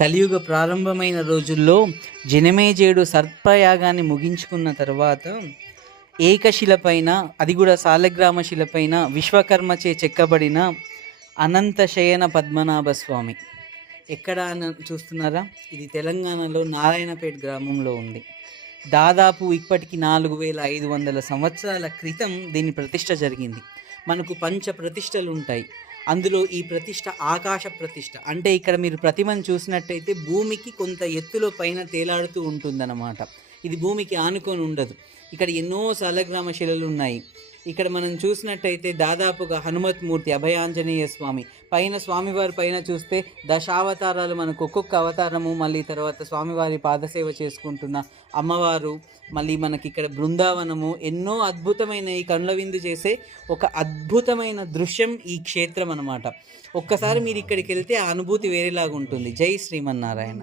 కలియుగ ప్రారంభమైన రోజుల్లో జనమేజయుడు సర్పయాగాన్ని ముగించుకున్న తర్వాత ఏకశిల పైన, అది కూడా సాలగ్రామ శిల పైన విశ్వకర్మచే చెక్కబడిన అనంత శయన పద్మనాభ స్వామి ఎక్కడ చూస్తున్నారా? ఇది తెలంగాణలో నారాయణపేట గ్రామంలో ఉంది. దాదాపు ఇప్పటికి 4500 సంవత్సరాల క్రితం దీని ప్రతిష్ట జరిగింది. మనకు పంచ ప్రతిష్టలు ఉంటాయి. అందులో ఈ ప్రతిష్ట ఆకాశ ప్రతిష్ట. అంటే ఇక్కడ మీరు ప్రతిమను చూసినట్టయితే భూమికి కొంత ఎత్తులో పైన తేలాడుతూ ఉంటుందన్నమాట. ఇది భూమికి ఆనుకొని ఉండదు. ఇక్కడ ఎన్నో సాలగ్రామ శిలలు ఉన్నాయి. ఇక్కడ మనం చూసినట్టయితే దాదాపుగా హనుమత్ మూర్తి, అభయాంజనేయ స్వామి పైన, స్వామివారి పైన చూస్తే దశావతారాలు, మనకు ఒక్కొక్క అవతారము, మళ్ళీ తర్వాత స్వామివారి పాదసేవ చేసుకుంటున్న అమ్మవారు, మళ్ళీ మనకి ఇక్కడ బృందావనము, ఎన్నో అద్భుతమైన ఈ కనుల విందు చేసే ఒక అద్భుతమైన దృశ్యం ఈ క్షేత్రం అన్నమాట. ఒక్కసారి మీరు ఇక్కడికి వెళ్తే ఆ అనుభూతి వేరేలాగా ఉంటుంది. జై శ్రీమన్నారాయణ.